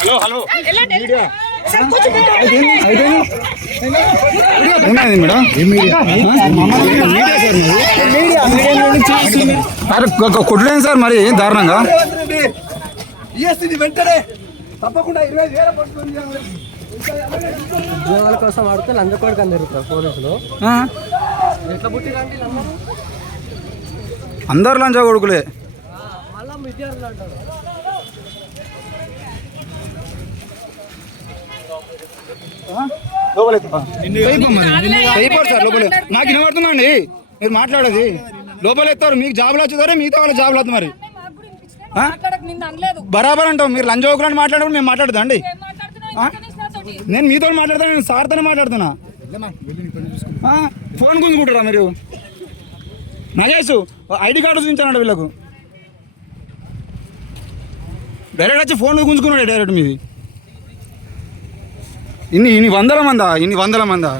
Hello hello కొట్టలేదు sir మరి దారుణంగా తప్పకుండా ఉద్యోగాల కోసం ఆడితే లంచకోడికి అందరుతారు పోలీసులు. ఎట్లా పుట్టిరండి అందరు లంచ కొడుకులే. మళ్ళా విద్యార్థులు అంటారు. సార్ లోపల నాకు వినబడుతుందండి మీరు మాట్లాడేది. లోపల ఎత్తారు మీకు జాబులు వచ్చేదారే మిగతా వాళ్ళ జాబులు అవుతుంది. మరి బరాబర్ అంటాం. మీరు లంచ కొడుకులని మాట్లాడడం మేము మాట్లాడదా అండి? నేను మీతో మాట్లాడతాను, నేను సార్తోనే మాట్లాడుతున్నా. ఫోన్ గుంజుకుంటారా మీరు? నగేష్ ఐడి కార్డు చూపించానండి వీళ్ళకు. డైరెక్ట్ వచ్చి ఫోన్ గుంజుకున్నాడు డైరెక్ట్ మీది. ఇన్ని వందల మందా?